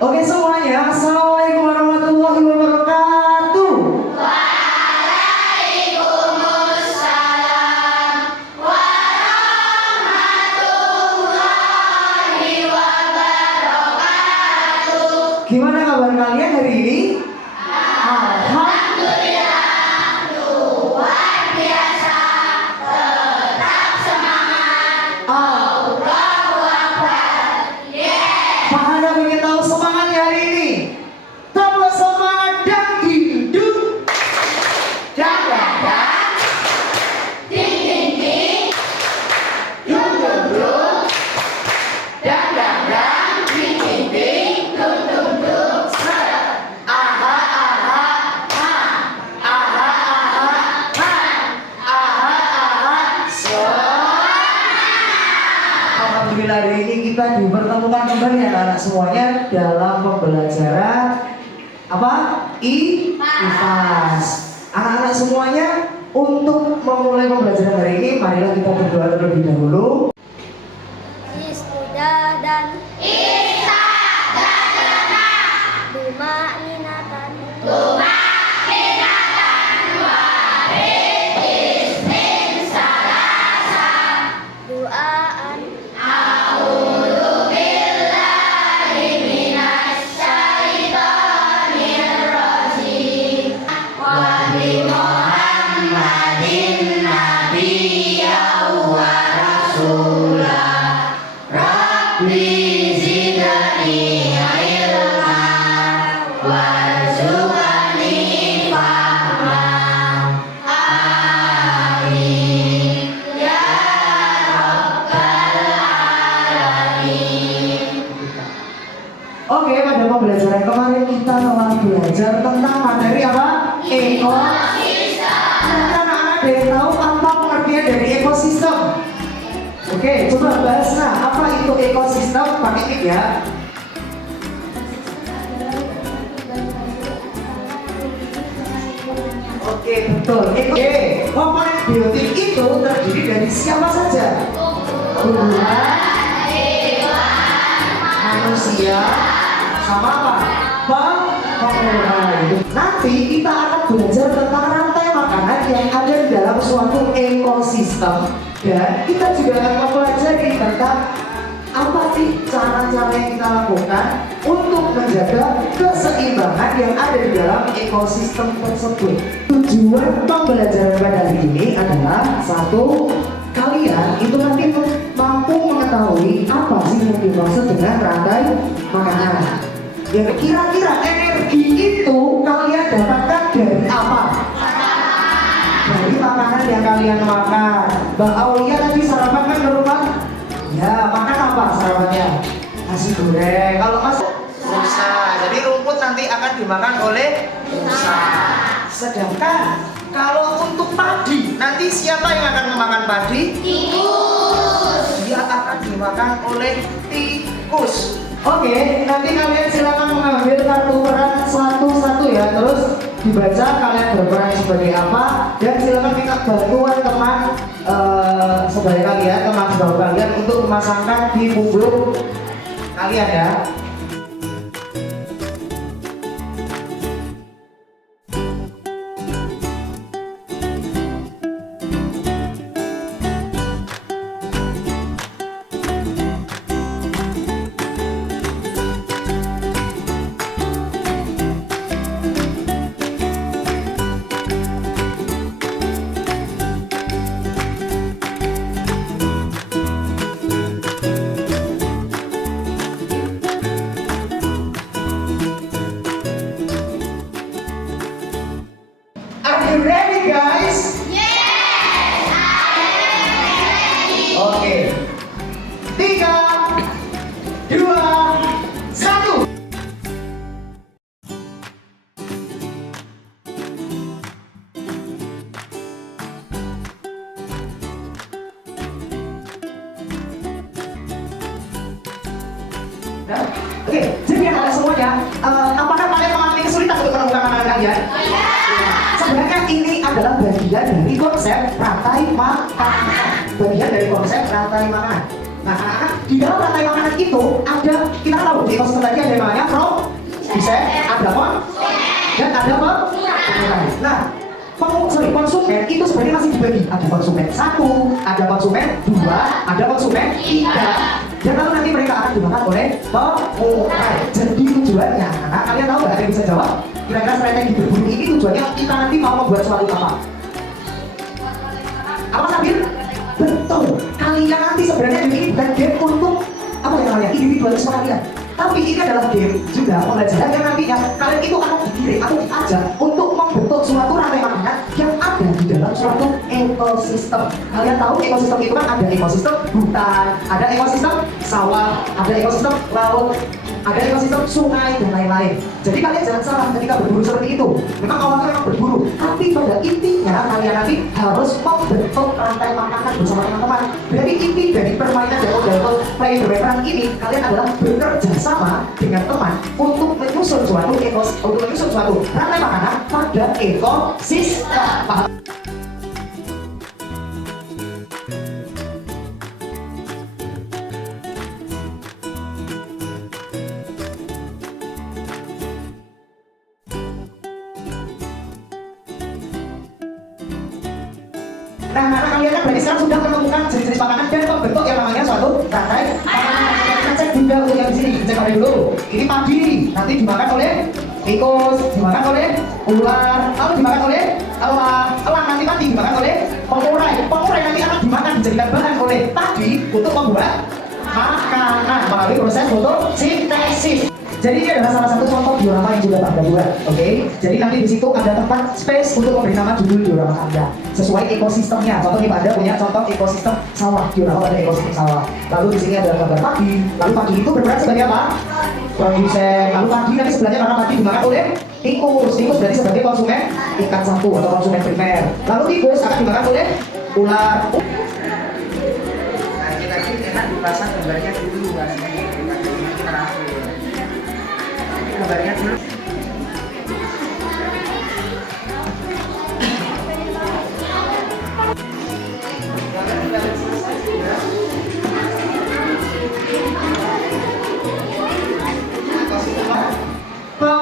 Oke semuanya, assalamualaikum warahmatullahi wabarakatuh. Waalaikumsalam warahmatullahi wabarakatuh. Gimana kabar kalian hari ini? Alhamdulillah, luar biasa. Tetap semangat. Allahu Akbar. Pak Hana ingin tahu semangatnya hari ini? Tambah semangat dan hidup. Dang dang dang, ding ding ding, dung dung dung, dang dang dang, ding ding ding, dung dung dung. Aha aha ha, aha aha ha, aha aha so. Alhamdulillah hari ini kita dipertemukan kembali anak-anak semuanya dalam pembelajaran apa? IPAS. Anak-anak semuanya untuk memulai pembelajaran hari ini, marilah kita berdoa terlebih dahulu. Istidadan Istadadana, Duma'ninatan tumakinatan, warid ismin salasa. Du'aan A'udzu billahi minasy syaithanir rajim. Wa bi Muhammadin nabiyyan wa rasulah. Rabbi zidni ilma warzuqni fahma. Amin ya rabbal alamin. Oke, pada pembelajaran kemarin kita telah belajar tentang materi apa? Ekosistem. Anak-anak ada yang tahu apa pengertian dari ekosistem? Oke, coba bahas nah, apa itu ekosistem? Pakai mic ya. Oke, betul. Oke, komponen biotik itu terdiri dari siapa saja? Tumbuhan, manusia, sama apa? Pemuluhan. Nanti kita akan belajar tentang rantai makanan yang ada di dalam suatu ekosistem, dan kita juga akan mempelajari tentang apa sih cara-cara yang kita lakukan untuk menjaga keseimbangan yang ada di dalam ekosistem tersebut. Tujuan pembelajaran pada hari ini adalah satu, kalian itu nanti mampu mengetahui apa sih yang dimaksud dengan rantai makanan. Yang kira-kira energi itu kalian dapatkan dari apa? Dari makanan yang kalian makan. Mbak Aulia tadi sarapan kan ke rumah? Ya, makan apa sarapannya? Nasi goreng. Kalau Mas rusa. Jadi rumput nanti akan dimakan oleh rusa. Sedangkan kalau untuk padi, nanti siapa yang akan memakan padi? Tikus. Dia akan dimakan oleh tikus. Oke, nanti kalian silakan mengambil kartu peran satu-satu ya. Terus dibaca kalian berperan sebagai apa, dan silakan minta bantuan teman sebaya kalian, teman sebaya kalian untuk memasangkan di punggung kalian ya. Are you ready guys? Yes, I am ready. Oke. 3, 2, 1. Oke, jadi anak semuanya, apakah kalian mengalami kesulitan untuk menemukan makanan kalian? Sebenarnya ini adalah bagian dari konsep rantai makanan. Bagian dari konsep rantai makanan. Nah, anak-anak, di dalam rantai makanan itu ada, kita tahu di ekosistem tadi ada yang namanya ada dan ada pengurai. Nah, konsumen itu sebenarnya masih dibagi. Ada konsumen 1, ada konsumen 2, ada konsumen 3. Dan lalu nanti mereka akan dimakan oleh pengurai. Jadi tujuannya, nah, kalian tahu nggak? Ada yang bisa jawab? Kira-kira strategi berburu ini tujuannya kita nanti mau membuat suatu apa? Apa Sabir? Betul. Kalian nanti sebenarnya ini bukan game untuk apa ya namanya? Individualisme kalian. Tapi ini adalah game juga pembelajaran yang nantinya kalian itu akan dikirim atau diajar untuk membentuk suatu rantai makanan yang ada di dalam suatu ekosistem. Kalian tahu ekosistem itu kan ada ekosistem hutan, ada ekosistem sawah, ada ekosistem laut, ada ekosistem sungai dan lain-lain. Jadi kalian jangan salah ketika berburu seperti itu. Memang awalnya memang berburu, tapi pada intinya kalian nanti harus membentuk rantai makanan bersama teman-teman. Dari inti dari permainan dan model play the background ini, kalian adalah bekerja sama dengan teman untuk menyusun suatu rantai makanan pada ekosistem. Paham? Nah, karena kalian kan berarti sekarang sudah menemukan jenis-jenis makanan dan membentuk yang namanya suatu rantai makanan. Kita cek juga untuk yang di sini, cek kali dulu. Ini padi, nanti dimakan oleh tikus, dimakan oleh ular, lalu dimakan oleh elang, elang nanti mati dimakan oleh pengurai, pengurai nanti akan dimakan dijadikan bahan oleh padi untuk membuat makanan melalui proses fotosintesis. Jadi ini adalah salah satu contoh diorama yang juga Anda buat, oke? Jadi nanti di situ ada tempat space untuk memberi nama judul diorama Anda sesuai ekosistemnya. Contoh nih ada punya contoh ekosistem sawah, diorama pada ekosistem sawah. Lalu di sini ada gambar padi. Lalu padi itu berperan sebagai apa? Produsen. Lalu padi nanti sebelahnya karena padi dimakan oleh tikus. Tikus berarti sebagai konsumen tingkat 1 atau konsumen primer. Lalu tikus akan dimakan oleh ular. Nah, kita enak dipasang gambarnya dulu, gambarnya dulu.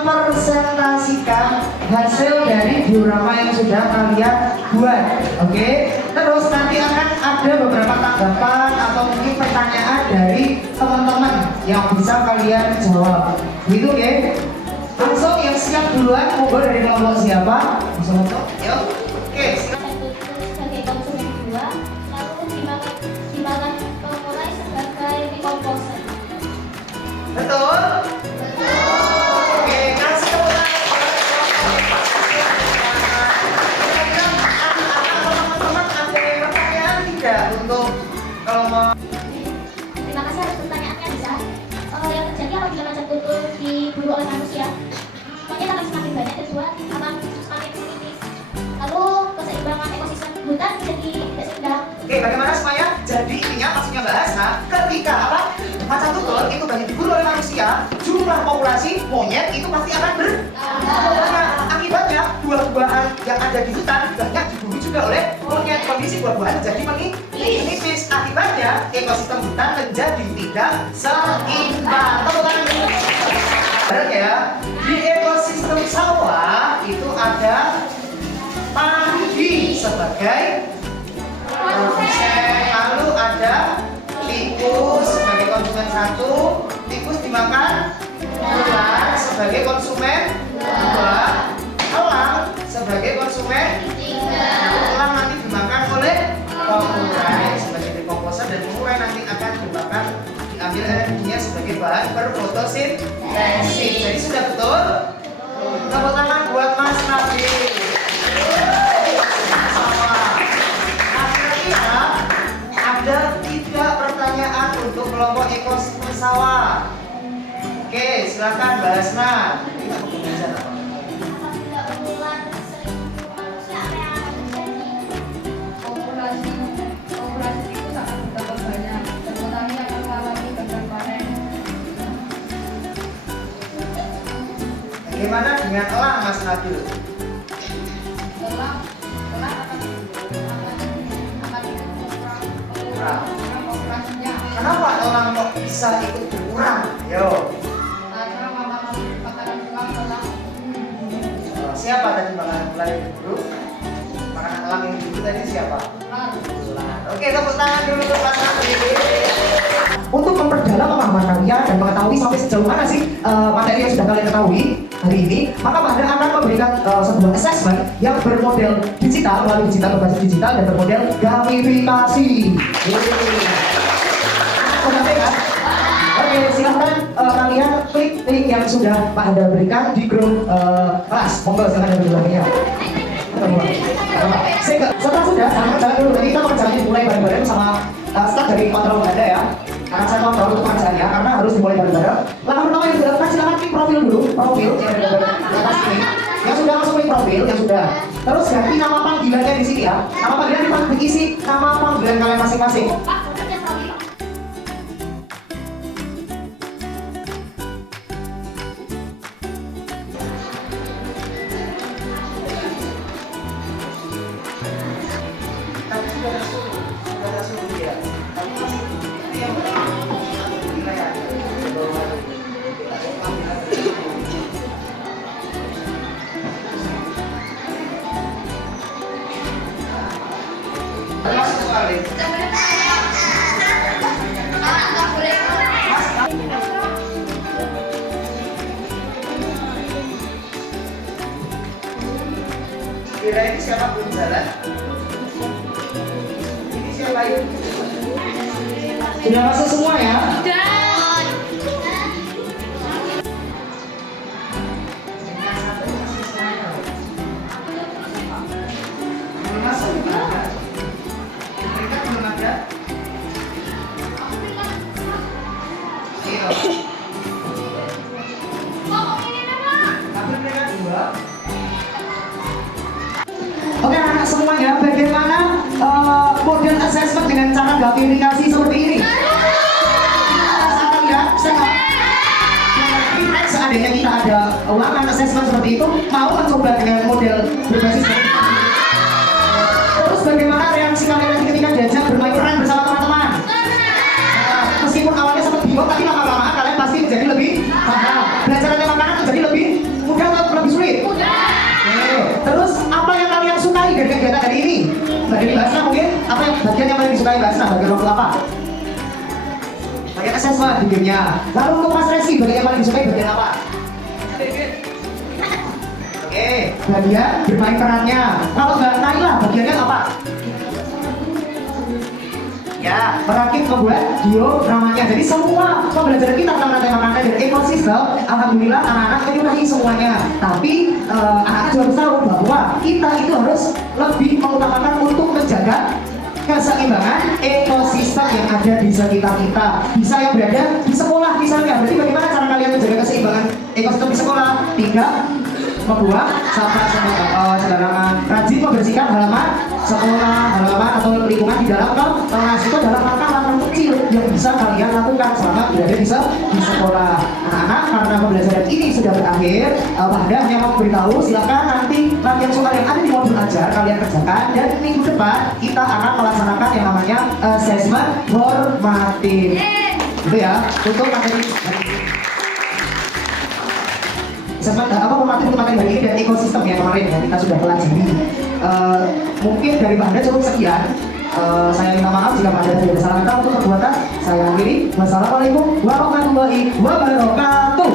Mempresentasikan hasil dari diorama yang sudah kalian buat, oke? Terus nanti akan ada beberapa tanggapan atau mungkin pertanyaan dari teman-teman yang bisa kalian jawab, gitu oke? Langsung yang siap duluan, monggo dari kelompok siapa? Bisa ngomong? Yuk, oke. Sebagai konsumen 2, lalu dimakan pengurai sebagai decomposer. Betul? Oke, kasih teman-teman. Teman-teman ada pertanyaan tidak untuk kelompok? Terima kasih atas pertanyaannya, bisa. Yang terjadi apabila macan tutul diburu oleh manusia, monyet akan semakin banyak, kedua akan semakin menipis. Lalu keseimbangan ekosistem hutan jadi tidak seimbang. Oke, bagaimana semuanya? Jadi intinya maksudnya bahasa ketika apa? Macan tutul itu banyak diburu oleh manusia, jumlah populasi monyet itu pasti akan berkurang. Akibatnya buah-buahan yang ada di hutan banyak diburu juga oleh monyet. Kondisi buah-buahan jadi menipis. Akibatnya ekosistem hutan menjadi tidak seimbang. Tepuk tangan dulu. Benar ya? Di ekosistem sawah itu ada padi sebagai produsen, lalu ada tikus sebagai konsumen 1, tikus dimakan ular sebagai konsumen 2, elang sebagai konsumen 3, elang nanti dimakan oleh pengurai sebagai decomposer, dan pengurai nanti akan dimakan diambil energinya sebagai bahan berfotosintesis. Jadi sudah betul? Tepuk tangan buat Mas Nabil. Ada 3 pertanyaan untuk kelompok ekosistem sawah. Oke, silakan Mbak Hasna. Apabila ular sering diburu manusia, apa yang akan terjadi? Populasi tikus akan bertambah banyak dan petani akan mengalami gagal panen. Bagaimana dengan elang, Mas Nabil? Elang akan berkurang populasinya Kenapa elang kok bisa ikut berkurang? Yo. karena makanan elang telah siapa tadi makanan mulai dulu? Makanan alam yang itu tadi siapa? Ular. Oke, tepuk tangan dulu untuk Mas Raffi. Untuk memperdalam pemahaman kalian dan mengetahui sampai sejauh mana sih materi yang sudah kalian ketahui hari ini, maka Anda akan memberikan sebuah assessment yang bermodel digital, melalui digital berbasis digital dan bermodel gamifikasi. Oke, kan? Oke, silahkan kalian klik link yang sudah Pak Anda berikan di grup kelas. Monggo silahkan Anda berlangganan. Setelah sudah, saya jalan dulu. Nanti kita pekerjaannya mulai bareng-bareng sama start dari kontrol Anda ya. Karena saya kontrol untuk pekerjaannya, karena harus dimulai bareng-bareng. Langkah pertama yang dilakukan, silakan klik profil dulu. Profil yang ada di atas ini. Yang sudah langsung klik profil, yang sudah. Terus ganti nama panggilannya di sini ya. Nama panggilan diisi nama panggilan kalian masing-masing. Kira ini siapa belum jalan? Ini siapa yuk? Sudah masuk semua ya? Belum masuk? Mereka belum ada? Iya. Tapi mereka dua. Oke anak-anak semuanya, bagaimana model assessment dengan cara gamifikasi seperti ini? Penasaran ya? Seandainya kita ada ulangan assessment seperti itu, mau mencoba dengan model berbasis seperti ini? Terus bagaimana reaksi kalian nanti ketika diajak bermain peran bersama teman-teman? Meskipun awalnya sempat bingung, tapi lama-lama kalian pasti menjadi lebih paham. Belajar makanan menjadi lebih mudah atau lebih sulit? Terus apa yang kalian sukai dari kegiatan hari ini? Bagian Mbak Asna mungkin? Apa yang bagian yang paling disukai Mbak Asna? Bagian waktu apa? Bagian assessment di gamenya. Lalu untuk Mas Reski, bagian yang paling disukai bagian apa? Oke, bagian bermain perannya. Kalau Mbak Naila, bagiannya apa? Ya, merakit membuat dioramanya. Jadi semua pembelajaran kita tentang rantai makanan dan ekosistem, alhamdulillah anak-anak menyukai semuanya. Tapi anak-anak juga harus tahu bahwa kita itu harus lebih mengutamakan untuk menjaga keseimbangan ekosistem yang ada di sekitar kita. Bisa yang berada di sekolah misalnya. Berarti bagaimana cara kalian menjaga keseimbangan ekosistem di sekolah? Tidak membuang sampah sembarangan, rajin membersihkan halaman sekolah, halaman atau lingkungan di dalam kelas. Itu adalah langkah-langkah kecil yang bisa kalian lakukan selama berada di sekolah. Anak-anak, karena pembelajaran ini sudah berakhir, Pak Anda hanya mau beritahu, silakan nanti latihan soal yang ada di modul ajar kalian kerjakan, dan minggu depan kita akan melaksanakan yang namanya assessment formatif. Gitu ya, untuk materi formatif untuk materi hari ini dan ekosistem yang kemarin ya kita sudah pelajari. Mungkin dari Pak Anda cukup sekian. Saya minta maaf jika Pak Anda tidak salah kata untuk perbuatan. Saya akhiri. Wassalamualaikum warahmatullahi wabarakatuh.